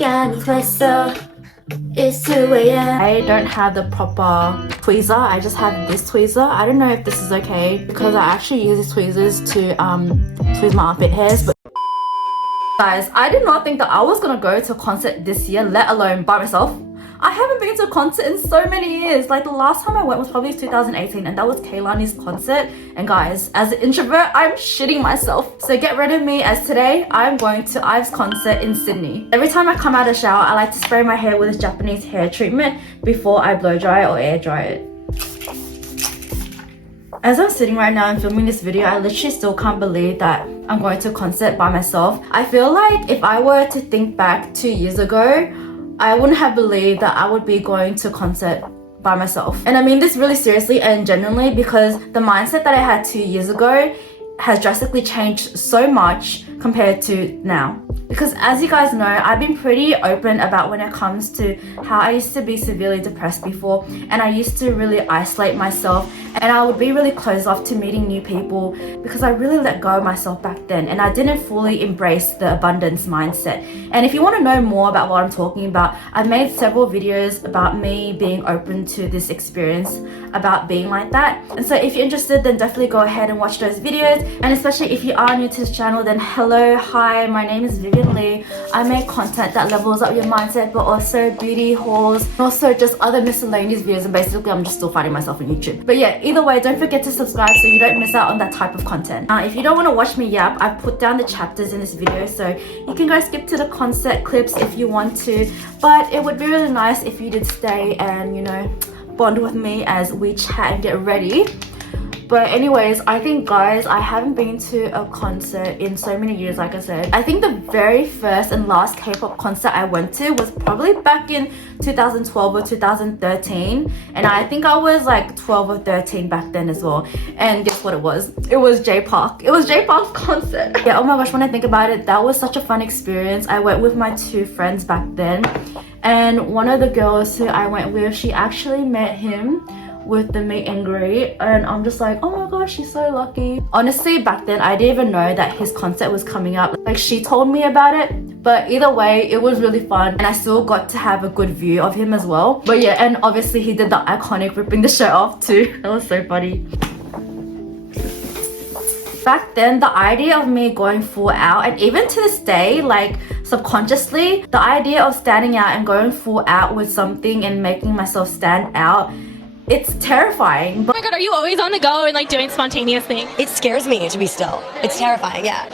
시간이 됐어. It's 2 a.m. I don't have the proper tweezer. I just have this tweezer. I don't know if this is okay because I actually use these tweezers to tweeze my armpit hairs. But guys, I did not think that I was gonna go to a concert this year, let alone by myself. I haven't been to a concert in so many years. Like the last time I went was probably 2018 and that was Kehlani's concert. And guys, as an introvert, I'm shitting myself. So get ready with me as today I'm going to IVE's concert in Sydney. Every time I come out of the shower, I like to spray my hair with this Japanese hair treatment before I blow dry or air dry it. As I'm sitting right now and filming this video, I literally still can't believe that I'm going to a concert by myself. I feel like if I were to think back 2 years ago, I wouldn't have believed that I would be going to a concert by myself. And I mean this really seriously and genuinely because the mindset that I had 2 years ago has drastically changed so much compared to now. Because as you guys know, I've been pretty open about when it comes to how I used to be severely depressed before, and I used to really isolate myself and I would be really closed off to meeting new people because I really let go of myself back then and I didn't fully embrace the abundance mindset. And if you want to know more about what I'm talking about, I've made several videos about me being open to this experience, about being like that. And so if you're interested, then definitely go ahead and watch those videos. And especially if you are new to this channel, then hello, hi, my name is Vivian Lee. I make content that levels up your mindset, but also beauty hauls, and also just other miscellaneous videos, and basically I'm just still finding myself on YouTube. But yeah, either way, don't forget to subscribe so you don't miss out on that type of content. If you don't want to watch me yap, I've put down the chapters in this video, so you can go skip to the concert clips if you want to, but it would be really nice if you did stay and, you know, bond with me as we chat and get ready. But anyways, I think guys, I haven't been to a concert in so many years, like I said. I think the very first and last K-pop concert I went to was probably back in 2012 or 2013. And I think I was like 12 or 13 back then as well. And guess what it was? It was J-Park. It was J-Park's concert. Yeah, oh my gosh, when I think about it, that was such a fun experience. I went with my 2 friends back then. And one of the girls who I went with, she actually met him with the meet and greet, and I'm just like, oh my gosh, she's so lucky. Honestly, back then I didn't even know that his concert was coming up. Like, she told me about it, but either way, it was really fun and I still got to have a good view of him as well. But yeah, and obviously he did the iconic ripping the shirt off too. That was so funny. Back then, the idea of me going full out, and even to this day, like subconsciously, the idea of standing out and going full out with something and making myself stand out, it's terrifying. Oh my god, are you always on the go and like doing spontaneous things? It scares me to be still. It's terrifying, yeah.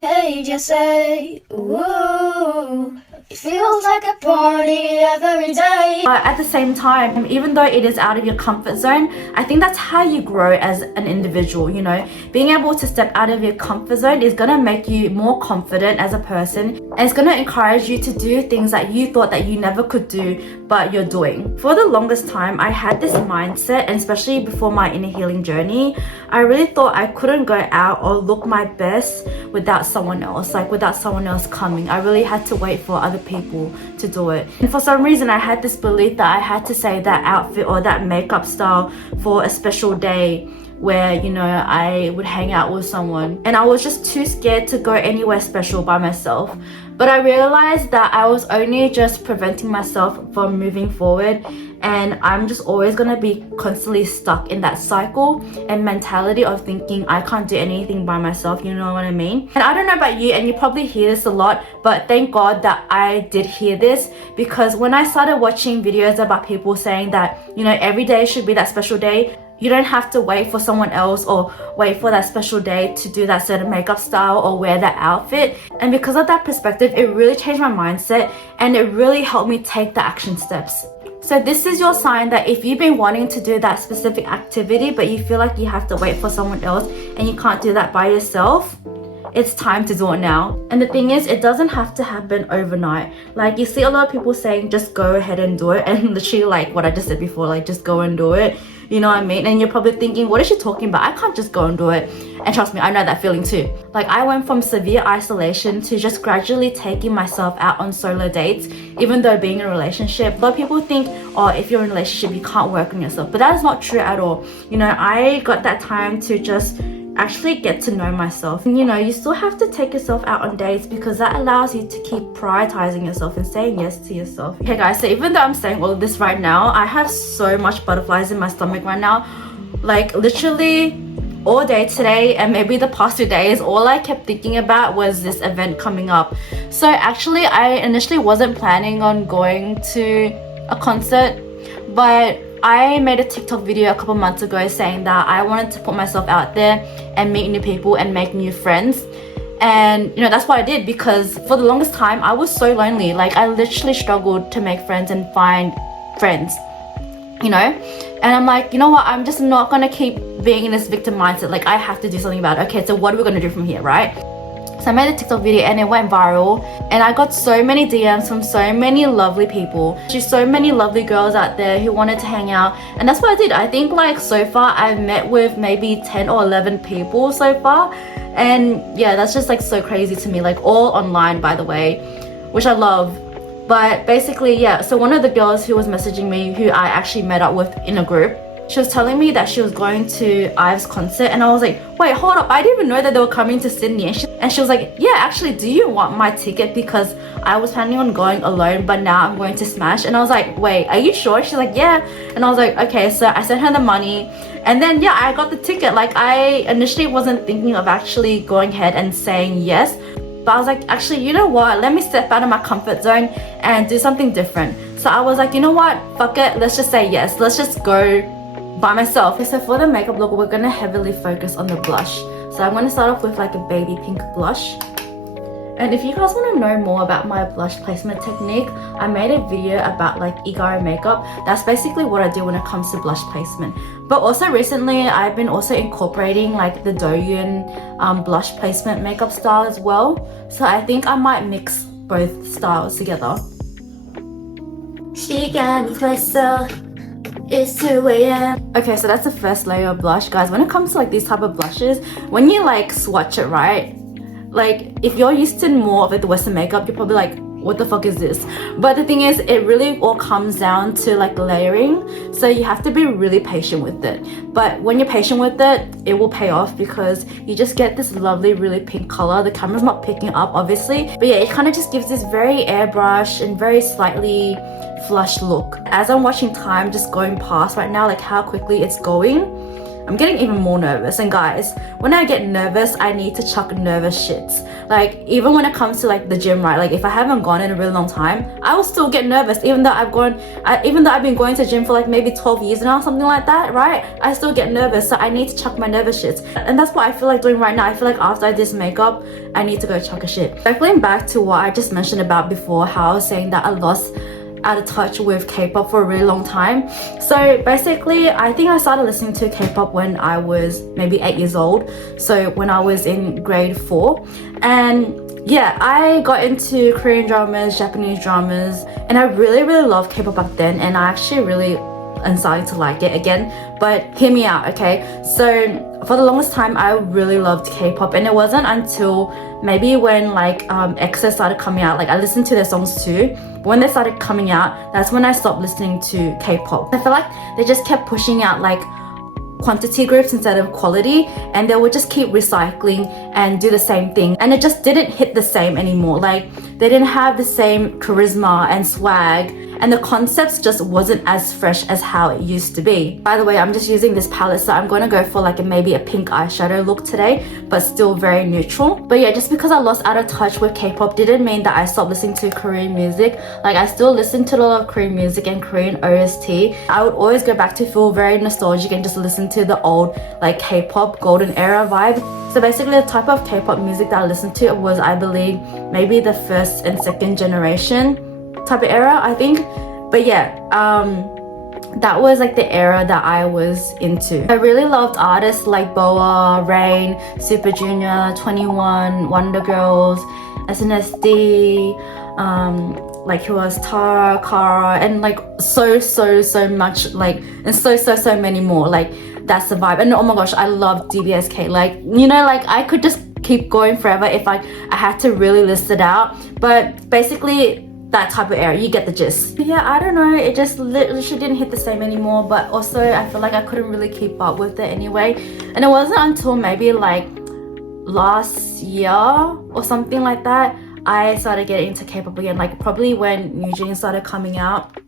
Hey, just say, ooh, it feels like a party every day. But at the same time, even though it is out of your comfort zone, I think that's how you grow as an individual, you know. Being able to step out of your comfort zone is gonna make you more confident as a person, and it's gonna encourage you to do things that you thought that you never could do, but you're doing. For the longest time, I had this mindset, and especially before my inner healing journey, I really thought I couldn't go out or look my best without someone else, like without someone else coming. I really had to wait for other people to do it. And for some reason, I had this belief that I had to say that outfit or that makeup style for a special day where, you know, I would hang out with someone, and I was just too scared to go anywhere special by myself. But I realized that I was only just preventing myself from moving forward, and I'm just always gonna be constantly stuck in that cycle and mentality of thinking I can't do anything by myself, you know what I mean? And I don't know about you, and you probably hear this a lot, but thank God that I did hear this, because when I started watching videos about people saying that, you know, every day should be that special day, you don't have to wait for someone else or wait for that special day to do that certain makeup style or wear that outfit. And because of that perspective, it really changed my mindset and it really helped me take the action steps. So this is your sign that if you've been wanting to do that specific activity but you feel like you have to wait for someone else and you can't do that by yourself, it's time to do it now. And the thing is, it doesn't have to happen overnight. Like, you see a lot of people saying just go ahead and do it, and literally like what I just said before, like just go and do it, you know what I mean? And you're probably thinking, what is she talking about? I can't just go and do it. And trust me, I know that feeling too. Like, I went from severe isolation to just gradually taking myself out on solo dates, even though being in a relationship. A lot of people think, oh, if you're in a relationship, you can't work on yourself. But that is not true at all. You know, I got that time to just actually get to know myself. And you know, you still have to take yourself out on dates because that allows you to keep prioritizing yourself and saying yes to yourself. Okay guys, so even though I'm saying all of this right now, I have so much butterflies in my stomach right now. Like literally all day today and maybe the past 2 days, all I kept thinking about was this event coming up. So actually I initially wasn't planning on going to a concert, but I made a TikTok video a couple months ago saying that I wanted to put myself out there and meet new people and make new friends. And you know, that's what I did, because for the longest time I was so lonely. Like I literally struggled to make friends and find friends, you know. And I'm like, you know what, I'm just not gonna keep being in this victim mindset. Like I have to do something about it. Okay, so what are we gonna do from here, right? So I made a TikTok video and it went viral, and I got so many DMs from so many lovely people. There's so many lovely girls out there who wanted to hang out, and that's what I did. I think like so far I've met with maybe 10 or 11 people so far, and yeah, that's just like so crazy to me. Like all online, by the way, which I love. But basically, yeah, so one of the girls who was messaging me, who I actually met up with in a group, she was telling me that she was going to IVE's concert, and I was like, wait, hold up, I didn't even know that they were coming to Sydney. And she was like, yeah, actually, do you want my ticket? Because I was planning on going alone, but now I'm going to Smash. And I was like, wait, are you sure? She's like, yeah. And I was like, okay. So I sent her the money, and then yeah, I got the ticket. Like I initially wasn't thinking of actually going ahead and saying yes, but I was like, actually, you know what, let me step out of my comfort zone and do something different. So I was like, you know what, fuck it, let's just say yes, let's just go by myself. Okay, so for the makeup look, we're gonna heavily focus on the blush. So I'm gonna start off with like a baby pink blush. And if you guys want to know more about my blush placement technique, I made a video about like GRWM makeup. That's basically what I do when it comes to blush placement. But also recently I've been also incorporating like the Douyin blush placement makeup style as well. So I think I might mix both styles together. 시간이 벌써 It's 2 a.m. Okay, so that's the first layer of blush. Guys, when it comes to like these type of blushes, when you like swatch it, right? Like if you're used to more of like the Western makeup, you're probably like, what the fuck is this? But the thing is, it really all comes down to like layering. So you have to be really patient with it. But when you're patient with it, it will pay off because you just get this lovely, really pink color. The camera's not picking up, obviously. But yeah, it kind of just gives this very airbrush and very slightly flush look. As I'm watching time just going past right now, like how quickly it's going, I'm getting even more nervous. And guys, when I get nervous, I need to chuck nervous shits. Like even when it comes to like the gym, right? Like if I haven't gone in a really long time, I will still get nervous. Even though I've been going to gym for like maybe 12 years now, something like that, right? I still get nervous. So I need to chuck my nervous shits. And that's what I feel like doing right now. I feel like after I do this makeup, I need to go chuck a shit. Circling back to what I just mentioned about before, how I was saying that I lost out of touch with K-pop for a really long time. So basically, I think I started listening to K-pop when I was maybe 8 years old. So when I was in grade 4. And yeah, I got into Korean dramas, Japanese dramas, and I really, really loved K-pop back then. And I actually really am starting to like it again. But hear me out, okay? So for the longest time, I really loved K-pop, and it wasn't until maybe when like EXO started coming out, like I listened to their songs too. But when they started coming out, that's when I stopped listening to K-pop. I feel like they just kept pushing out like quantity groups instead of quality, and they would just keep recycling and do the same thing, and it just didn't hit the same anymore. Like they didn't have the same charisma and swag, and the concepts just wasn't as fresh as how it used to be. By the way, I'm just using this palette, so I'm going to go for like maybe a pink eyeshadow look today, but still very neutral. But yeah, just because I lost out of touch with K-pop didn't mean that I stopped listening to Korean music. Like I still listen to a lot of Korean music and Korean OST. I would always go back to feel very nostalgic and just listen to the old like K-pop golden era vibe. So basically the type of K-pop music that I listened to was, I believe, maybe the first and second generation type of era, I think. But yeah, that was like the era that I was into. I really loved artists like BoA, Rain, Super Junior, 21, Wonder Girls, SNSD, like who was Tara, Kara, and like so much, like, and so many more. Like that's the vibe. And oh my gosh, I love DBSK. Like, you know, like I could just keep going forever if I had to really list it out. But basically that type of era. You get the gist. Yeah, I don't know, it just literally didn't hit the same anymore, but also I feel like I couldn't really keep up with it anyway. And it wasn't until maybe like last year or something like that I started getting into K-pop again, like probably when New Jeans started coming out.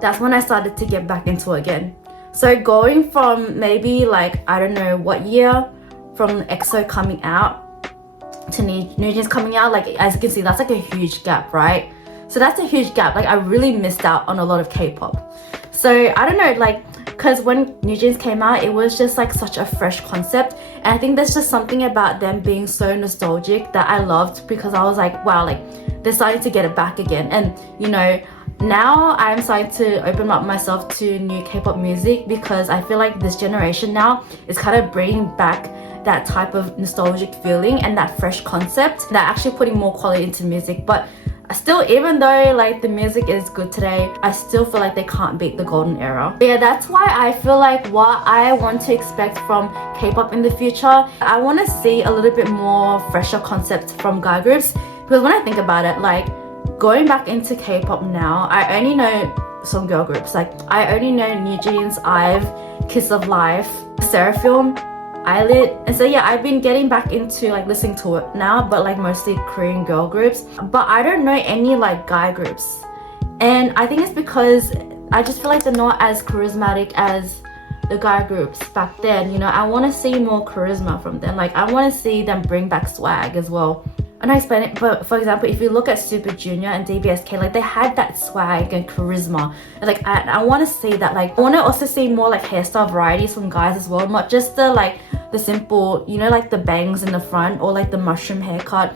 That's when I started to get back into it again. So going from maybe like, I don't know what year, from EXO coming out to New Jeans coming out, like as you can see, that's like a huge gap, right? So that's a huge gap. Like I really missed out on a lot of K-pop. So I don't know, like, because when New Jeans came out, it was just like such a fresh concept, and I think there's just something about them being so nostalgic that I loved, because I was like, wow, like they're starting to get it back again. And you know, now I'm starting to open up myself to new K-pop music, because I feel like this generation now is kind of bringing back that type of nostalgic feeling and that fresh concept, that actually putting more quality into music. But still, even though like the music is good today, I still feel like they can't beat the golden era. But yeah, that's why I feel like what I want to expect from K-pop in the future, I want to see a little bit more fresher concepts from guy groups. Because when I think about it, like going back into K-pop now, I only know some girl groups. Like I only know New Jeans, IVE, Kiss of Life, Serum, Eyelid. And so yeah, I've been getting back into like listening to it now, but like mostly Korean girl groups. But I don't know any like guy groups, and I think it's because I just feel like they're not as charismatic as the guy groups back then. You know, I want to see more charisma from them. Like I want to see them bring back swag as well. And I explain it, but for example, if you look at Super Junior and DBSK, like they had that swag and charisma. And like I want to see that. Like I want to also see more like hairstyle varieties from guys as well, not just the like the simple, you know, like the bangs in the front or like the mushroom haircut.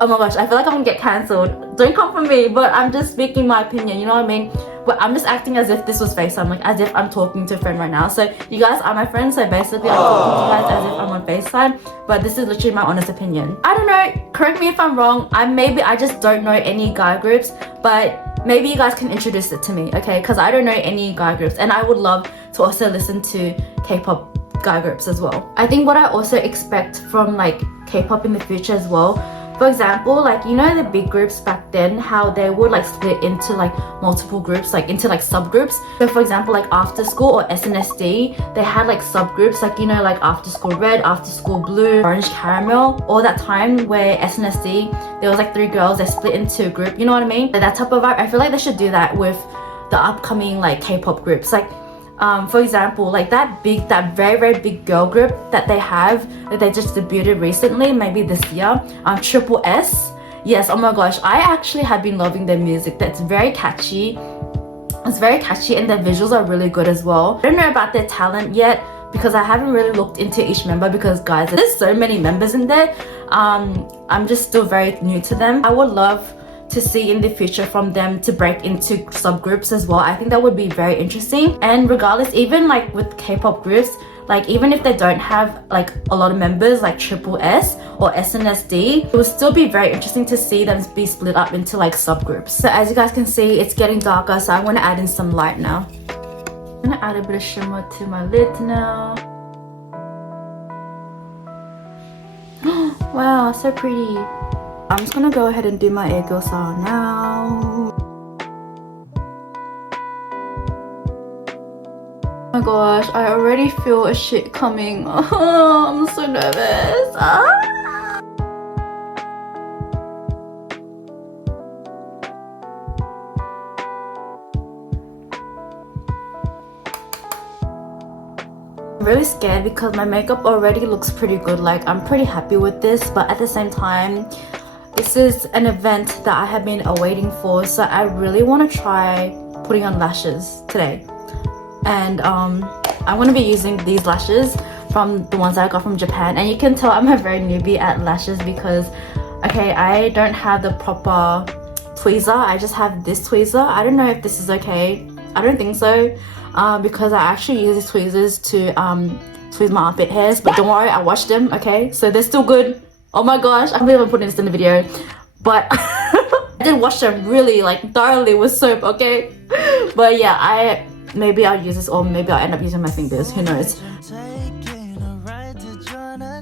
Oh my gosh, I feel like I'm gonna get cancelled. Don't come for me, but I'm just speaking my opinion, you know what I mean? But I'm just acting as if this was FaceTime, like as if I'm talking to a friend right now. So you guys are my friends, so basically I'm talking to you guys as if I'm on FaceTime, but this is literally my honest opinion. I don't know, correct me if I'm wrong, I just don't know any guy groups, but maybe you guys can introduce it to me, okay? Because I don't know any guy groups, and I would love to also listen to K-pop guy groups as well. I think what I also expect from like K-pop in the future as well, for example, like you know the big groups back then, how they would like split into like multiple groups, like into like subgroups. So for example, like After School or SNSD, they had like subgroups, like you know, like After School Red, After School Blue, Orange Caramel. All that time where SNSD, there was like 3 girls, they split into a group, you know what I mean? That type of vibe. I feel like they should do that with the upcoming like K-pop groups. Like for example, like that very big girl group that they have, that they just debuted recently, maybe this year, Triple S. Yes, oh my gosh, I actually have been loving their music. That's very catchy. It's very catchy, and their visuals are really good as well. I don't know about their talent yet, because I haven't really looked into each member, because guys, there's so many members in there. I'm just still very new to them. I would love to see in the future from them to break into subgroups as well. I think that would be very interesting. And regardless, even like with K-pop groups, like even if they don't have like a lot of members like Triple S or SNSD, it would still be very interesting to see them be split up into like subgroups. So as you guys can see, it's getting darker, so I'm going to add in some light now. I'm going to add a bit of shimmer to my lid now. Wow, so pretty. I'm just gonna go ahead and do my 애교살 now. Oh my gosh, I already feel a shit coming. I'm so nervous. I'm really scared because my makeup already looks pretty good. Like I'm pretty happy with this, but at the same time, this is an event that I have been awaiting for, so I really want to try putting on lashes today. And I'm going to be using these lashes from the ones I got from Japan. And you can tell I'm a very newbie at lashes because, okay, I don't have the proper tweezer. I just have this tweezer. I don't know if this is okay. I don't think so, because I actually use these tweezers to tweeze my armpit hairs. But don't worry, I washed them, okay? So they're still good. Oh my gosh, I believe I'm putting this in the video, but I did wash them really like thoroughly with soap, okay? But yeah, maybe I'll use this, or maybe I'll end up using my fingers, who knows.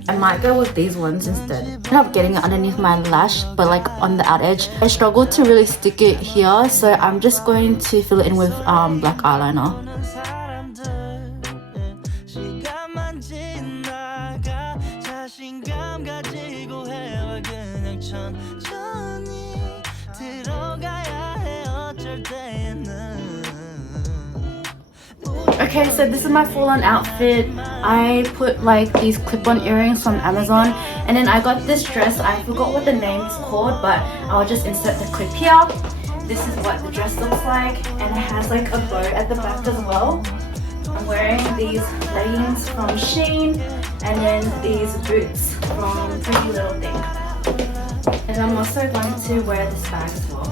I might go with these ones instead. I ended up getting it underneath my lash, but like on the out edge. I struggled to really stick it here, so I'm just going to fill it in with black eyeliner. Okay, so this is my full-on outfit. I put like these clip-on earrings from Amazon, and then I got this dress. I forgot what the name is called, but I'll just insert the clip here. This is what the dress looks like, and it has like a bow at the back as well. I'm wearing these leggings from Shein, and then these boots from Pretty Little Thing. And I'm also going to wear this bag as well.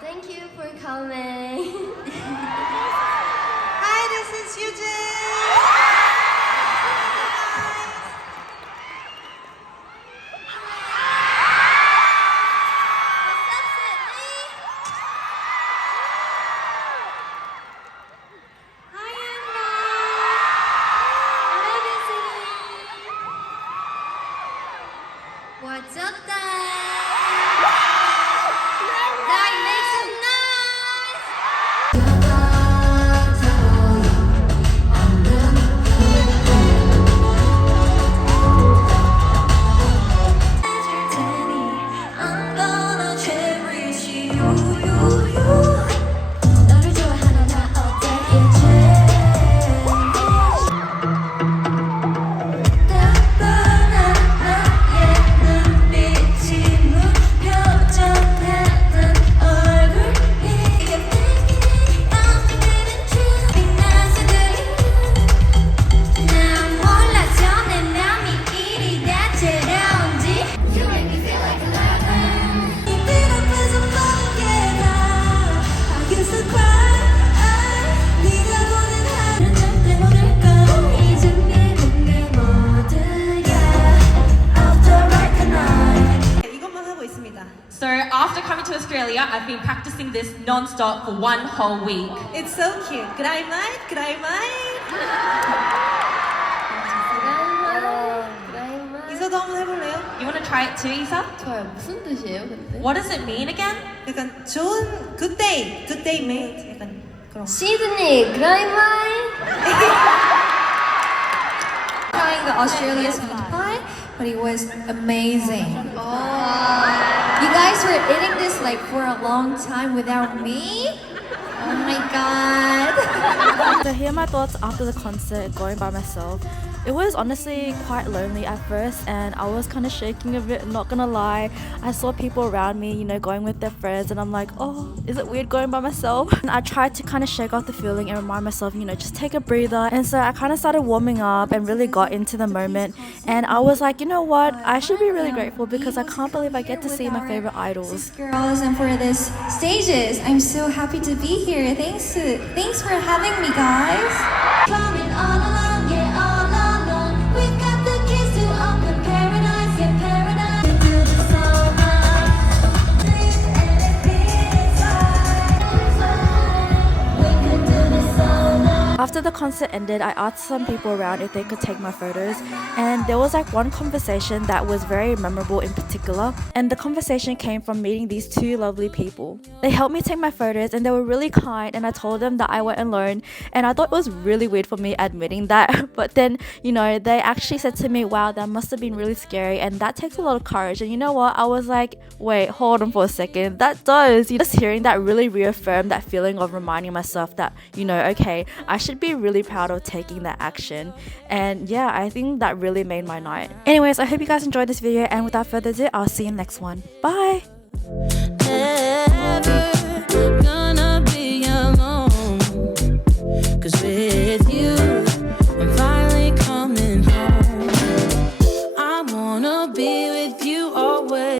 Thank you for coming. Hi, this is Hyujin. What's up, guys? Guys, make some noise! I'm gonna cherish you. 너를 좋아하는 나 어때 이제? 이것만 하고 있습니다. So after coming to Australia, I've been practicing this non-stop for 1 whole week. It's so cute. 그라이마이, 그라이마이. 이서도 한번 해볼래요? You want to try it too, Isa? 좋아요. 무슨 뜻이에요, 근데? What does it mean again? 약간 좋은 good day, good day mate. 약간 그런. 시드니, 그라이마이. trying the Australia's meat pie, but it was amazing. You guys were eating this like for a long time without me? Oh my god. So here are my thoughts after the concert, going by myself. It was honestly quite lonely at first and I was kind of shaking a bit, not gonna lie. I saw people around me, you know, going with their friends and I'm like, oh, is it weird going by myself? And I tried to kind of shake off the feeling and remind myself, you know, just take a breather. And so I kind of started warming up and really got into the moment. And I was like, you know what? I should be really grateful because I can't believe I get to see my favorite idols. Girls, and for this stages, I'm so happy to be here. Thanks for having me, guys. Coming all along, yeah, all along. We've got the keys to open paradise, yeah, paradise. We could do so much. Sleep and pizza. We could do this so much. After the concert ended, I asked some people around if they could take my photos, and there was like one conversation that was very memorable in particular, and the conversation came from meeting these two lovely people. They helped me take my photos and they were really kind, and I told them that I went alone, and I thought it was really weird for me admitting that, but then, you know, they actually said to me, wow, that must have been really scary, and that takes a lot of courage. And you know what, I was like, wait, hold on for a second, that does. You just hearing that really reaffirmed that feeling of reminding myself that, you know, okay, I should be really proud of taking that action. And yeah, I think that really made my night. Anyways, I hope you guys enjoyed this video, and without further ado, I'll see you in the next one. Bye. Never gonna be alone, 'cause with you I'm finally coming home. I wanna be with you always.